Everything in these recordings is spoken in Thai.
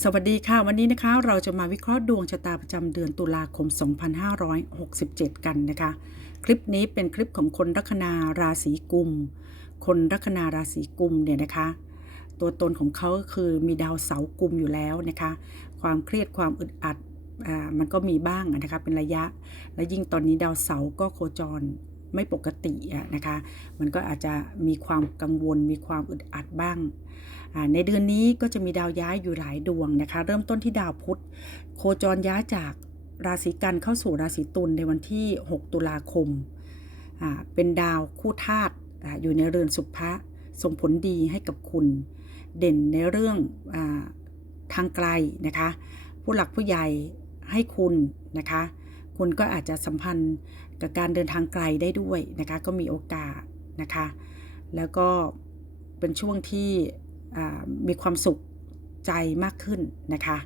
สวัสดีค่ะ วันนี้นะคะเราจะมาวิเคราะห์ดวงชะตาประจำเดือนตุลาคม 2567 กันนะคะ คลิปนี้เป็นคลิปของคนลัคนาราศีกุม คนลัคนาราศีกุมเนี่ยนะคะ ตัวตนของเขาก็คือมีดาวเสาร์กุมอยู่แล้วนะคะ ความเครียดความอึดอัดอ่ามันก็มีบ้างนะคะเป็นระยะ และยิ่งตอนนี้ดาวเสาร์ก็โคจรไม่ปกติอะนะคะ มันก็อาจจะมีความกังวลมีความอึดอัดบ้าง ในเดือนนี้ก็จะมีดาวย้ายอยู่หลายดวงนะคะ เริ่มต้นที่ดาวพุธ โคจรย้ายจากราศีกันเข้าสู่ราศีตุลในวันที่ 6 ตุลาคม เป็นดาวคู่ธาตุอยู่ในเรือนสุภะส่งผลดีให้กับคุณ เด่นในเรื่องอทางไกลนะคะ ผู้หลักผู้ใหญ่ให้คุณนะคะ คุณก็อาจจะสัมพันธ์กับการเดินทางไกลได้ด้วยนะคะ ก็มีโอกาสนะคะ แล้วก็เป็นช่วงที่ มีความสุขใจมากขึ้นนะคะ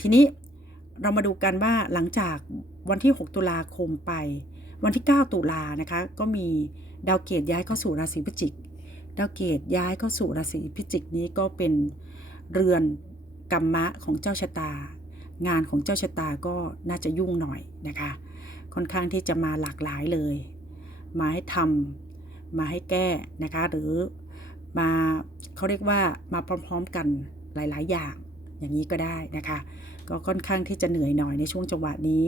ทีนี้เรามาดูกันว่าหลังจากวันที่ 6 ตุลาคมไป วันที่ 9 ตุลานะคะก็มีดาวเกตย้ายเข้าสู่ราศีพิจิก ดาวเกตย้ายเข้าสู่ราศีพิจิกนี้ก็เป็นเรือนกรรมะของเจ้าชะตา งานของเจ้าชะตาก็น่าจะยุ่งหน่อยนะคะ ค่อนข้างที่จะมาหลากหลายเลย มาให้ทำมาให้แก้นะคะหรือ มาเขาเรียกว่ามาพร้อมๆกันหลาย ๆ อย่างอย่างนี้ก็ได้นะคะ ก็ค่อนข้างที่จะเหนื่อยหน่อยในช่วงจังหวะนี้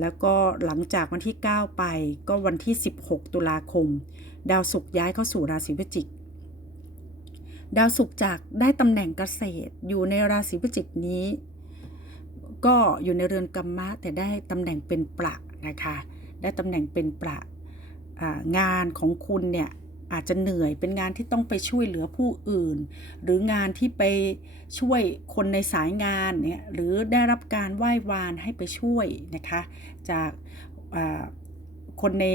แล้วก็หลังจากวันที่ 9 ไปก็วันที่ 16 ตุลาคม ดาวศุกร์ย้ายเข้าสู่ราศีพิจิก ดาวศุกร์จากได้ตำแหน่งเกษตรอยู่ในราศีพิจิกนี้ ก็อยู่ในเรือนกรรมะแต่ได้ตำแหน่งเป็นประนะคะ ได้ตำแหน่งเป็นประอ่างานของคุณเนี่ย อาจจะเหนื่อยเป็นงานที่ต้องไปช่วยเหลือผู้อื่น หรืองานที่ไปช่วยคนในสายงานเนี่ยหรือได้รับการไหว้วานให้ไปช่วยนะคะจากคนใน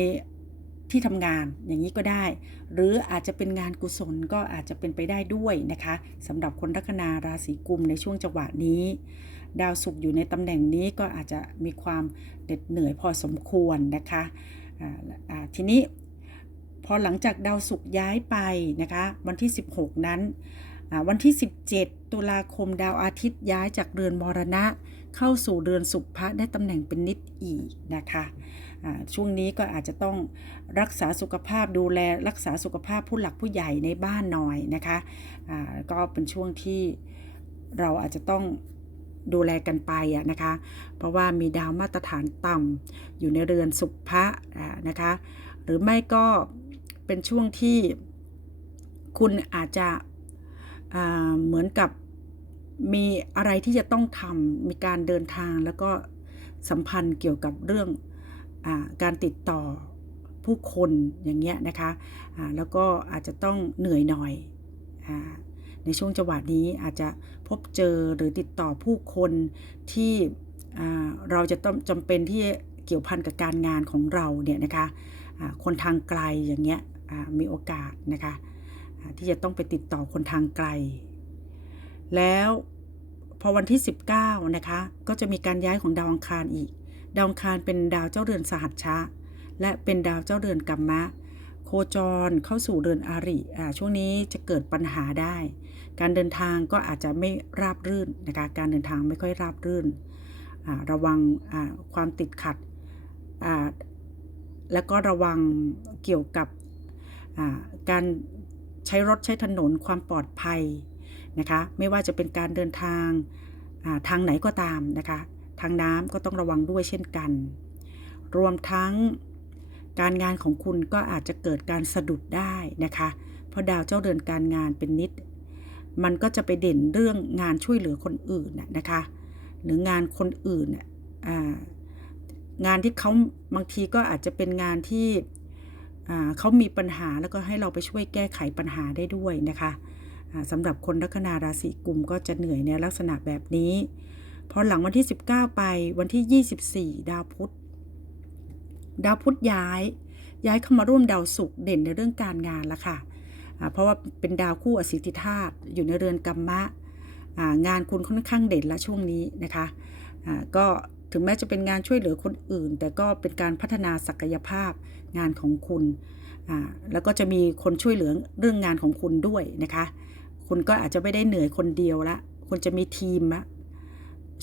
ที่ทำงานอย่างนี้ก็ได้ หรืออาจจะเป็นงานกุศลก็อาจจะเป็นไปได้ด้วยนะคะสำหรับคนลัคนาราศีกุมในช่วงจังหวะนี้ ดาวศุกร์อยู่ในตำแหน่งนี้ก็อาจจะมีความเหน็ดเหนื่อยพอสมควรนะคะทีนี้ พอหลังจากดาวศุกร์ย้ายไปนะคะวันที่ 16 นั้นวันที่ 17 ตุลาคมดาวอาทิตย์ย้ายจากเรือนมรณะ เข้าสู่เรือนสุภะได้ตำแหน่งเป็นนิดอีกนะคะช่วงนี้ก็อาจจะต้องรักษาสุขภาพดูแลรักษาสุขภาพผู้หลักผู้ใหญ่ในบ้านหน่อยนะคะก็เป็นช่วงที่เราอาจจะต้องดูแลกันไปอะนะคะ เพราะว่ามีดาวมาตรฐานต่ำอยู่ในเรือนสุภะนะคะ หรือไม่ก็ เป็นช่วงที่คุณอาจจะเหมือนกับมีอะไรที่จะต้องทำมีการเดินทางแล้วก็สัมพันธ์เกี่ยวกับเรื่องอการติดต่อผู้คนอย่างเงี้ยนะคะอ่าแล้วก็อาจจะต้องเหนื่อยหน่อยอในช่วงจังหวะนี้อาจจะพบเจอหรือติดต่อผู้คนที่เราจะต้องจำเป็นที่เกี่ยวพันกับการงานของเราเนี่ยนะคะคนทางไกลอย่างเงี้ย มีโอกาสนะคะที่จะต้องไปติดต่อคนทางไกล แล้วพอวันที่ 19 นะคะ ก็จะมีการย้ายของดาวอังคารอีก ดาวอังคารเป็นดาวเจ้าเรือนสหัชชะ และเป็นดาวเจ้าเรือนกัมมะ โคจรเข้าสู่เรือนอาริอ่าช่วงนี้จะเกิดปัญหาได้ การเดินทางก็อาจจะไม่ราบรื่นนะคะ การเดินทางไม่ค่อยราบรื่น ระวังความติดขัด แล้วก็ระวังเกี่ยวกับ การใช้รถใช้ถนนความปลอดภัยนะคะไม่ว่าจะเป็นการเดินทางทางไหนก็ตามนะคะทางน้ำก็ต้องระวังด้วยเช่นกัน รวมทั้งการงานของคุณก็อาจจะเกิดการสะดุดได้นะคะ เพราะดาวเจ้าเรือนการงานเป็นนิด มันก็จะไปเด่นเรื่องงานช่วยเหลือคนอื่นนะคะ หรืองานคนอื่นงานที่เขาบางทีก็อาจจะเป็นงานที่ เขามีปัญหาแล้วก็ให้เราไปช่วยแก้ไขปัญหาได้ด้วยนะคะสำหรับคนลัคนาราศีกุมก็จะเหนื่อยในลักษณะแบบนี้พอหลังวันที่ 19 ไปวันที่ 24 ดาวพุธดาวพุธย้าย ย้ายเข้ามาร่วมดาวศุกร์เด่นในเรื่องการงานละค่ะเพราะว่าเป็นดาวคู่อสิทธิธาตุอยู่ในเรือนกัมมะงานคุณค่อนข้างเด่นละช่วงนี้นะคะก็ ถึงแม้จะเป็นงานช่วยเหลือคนอื่น แต่ก็เป็นการพัฒนาศักยภาพงานของคุณแล้วก็จะมีคนช่วยเหลือเรื่องงานของคุณด้วยนะคะ คุณก็อาจจะไม่ได้เหนื่อยคนเดียวละควรจะมีทีม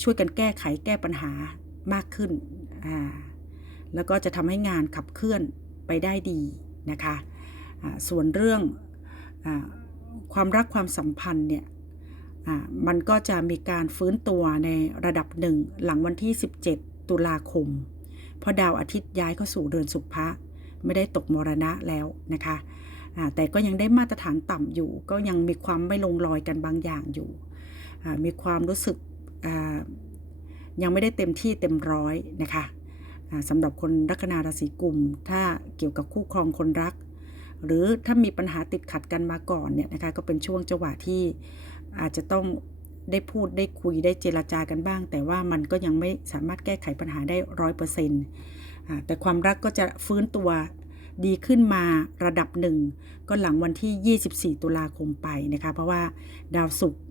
ช่วยกันแก้ไขแก้ปัญหามากขึ้น แล้วก็จะทำให้งานขับเคลื่อนไปได้ดีนะคะ ส่วนเรื่องอความรักความสัมพันธ์เนี่ย มันก็จะมีการฟื้นตัวในระดับหนึ่งหลังวันที่ 17 ตุลาคม เพราะดาวอาทิตย์ย้ายเข้าสู่เรือนสุภะไม่ได้ตกมรณะแล้วนะคะแต่ก็ยังได้มาตรฐานต่ำอยู่ ก็ยังมีความไม่ลงรอยกันบางอย่างอยู่มีความรู้สึกยังไม่ได้เต็มที่เต็มร้อยนะคะอ่าสำหรับคนลัคนาราศีกุม ถ้าเกี่ยวกับคู่ครองคนรัก หรือถ้ามีปัญหาติดขัดกันมาก่อนเนี่ยนะคะก็เป็นช่วงจังหวะที่ อาจจะต้องได้พูดได้คุยได้เจรจากันบ้าง แต่ว่ามันก็ยังไม่สามารถแก้ไขปัญหาได้ร้อยเปอร์เซ็นต์แต่ความรักก็จะฟื้นตัวดีขึ้นมาระดับหนึ่ง ก็หลังวันที่ 24 ตุลาคมไปนะคะ เพราะว่าดาวศุกร์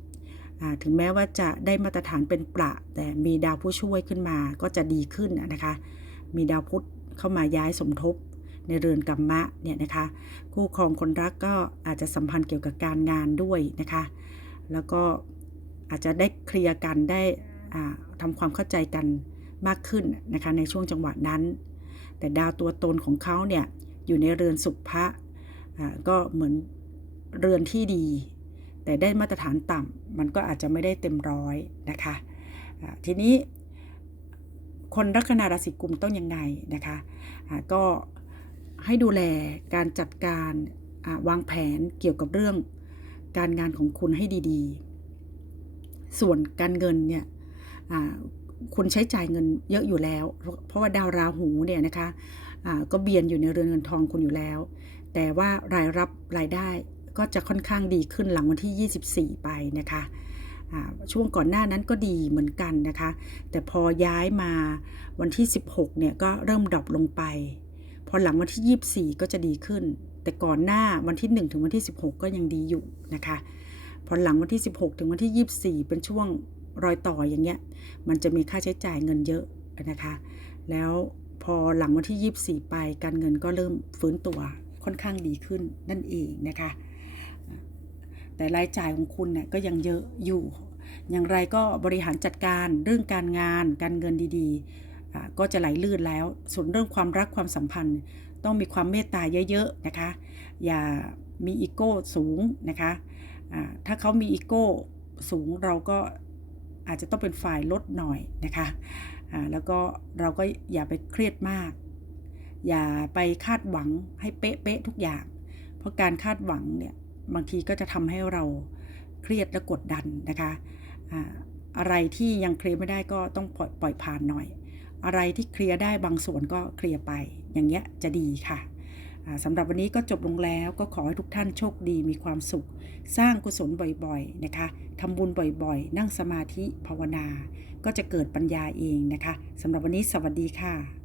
ถึงแม้ว่าจะได้มาตรฐานเป็นประ แต่มีดาวผู้ช่วยขึ้นมาก็จะดีขึ้นนะคะ มีดาวพุธเข้ามาย้ายสมทบในเรือนกรรมะเนี่ยนะคะ คู่ครองคนรักก็อาจจะสัมพันธ์เกี่ยวกับการงานด้วยนะคะ แล้วก็อาจจะได้เคลียร์กันได้ทำความเข้าใจกันมากขึ้นนะคะในช่วงจังหวะนั้น แต่ดาวตัวตนของเขาเนี่ยอยู่ในเรือนสุภะอ่าก็เหมือนเรือนที่ดี แต่ได้มาตรฐานต่ำมันก็อาจจะไม่ได้เต็มร้อยนะคะทีนี้คนลัคนาราศีกุมต้องยังไงนะคะก็ให้ดูแลการจัดการวางแผนเกี่ยวกับเรื่อง การงานของคุณให้ดีๆ ส่วนการเงินเนี่ยคุณใช้จ่ายเงินเยอะอยู่แล้ว เพราะว่าดาวราหูเนี่ยนะคะอ่าก็เบียนอยู่ในเรือนเงินทองคุณอยู่แล้ว แต่ว่ารายรับรายได้ก็จะค่อนข้างดีขึ้นหลังวันที่ 24 ไปนะคะช่วงก่อนหน้านั้นก็ดีเหมือนกันนะคะ แต่พอย้ายมาวันที่ 16 เนี่ยก็เริ่มดรอปลงไป พอหลังวันที่ 24 ก็จะดีขึ้น แต่ก่อนหน้าวันที่ 1 ถึงวันที่ 16 ก็ยังดีอยู่นะคะ พอหลังวันที่ 16 ถึงวันที่ 24 เป็นช่วงรอยต่ออย่างเงี้ย มันจะมีค่าใช้จ่ายเงินเยอะนะคะ แล้วพอหลังวันที่ 24 ไปการเงินก็เริ่มฟื้นตัวค่อนข้างดีขึ้นนั่นเองนะคะ แต่รายจ่ายของคุณเนี่ยก็ยังเยอะอยู่ อย่างไรก็บริหารจัดการเรื่องการงานการเงินดีๆ ก็จะไหลลื่นแล้ว ส่วนเรื่องความรักความสัมพันธ์ ต้องมีความเมตตาเยอะๆนะคะ อย่ามีอีโก้สูงนะคะอ่าถ้าเขามีอีโก้สูงเราก็อาจจะต้องเป็นฝ่ายลดหน่อยนะคะอ่าแล้วก็เราก็อย่าไปเครียดมาก อย่าไปคาดหวังให้เป๊ะๆทุกอย่าง เพราะการคาดหวังเนี่ยบางทีก็จะทำให้เราเครียดและกดดันนะคะอ่าอะไรที่ยังเคลียร์ไม่ได้ก็ต้องปล่อยผ่านหน่อย อะไรที่เคลียร์ได้บางส่วนก็เคลียร์ไป อย่างเงี้ยจะดีค่ะสำหรับวันนี้ก็จบลงแล้วก็ขอให้ทุกท่านโชคดีมีความสุข สร้างกุศลบ่อยๆนะคะทำบุญบ่อยๆ นั่งสมาธิภาวนา ก็จะเกิดปัญญาเองนะคะสำหรับวันนี้สวัสดีค่ะ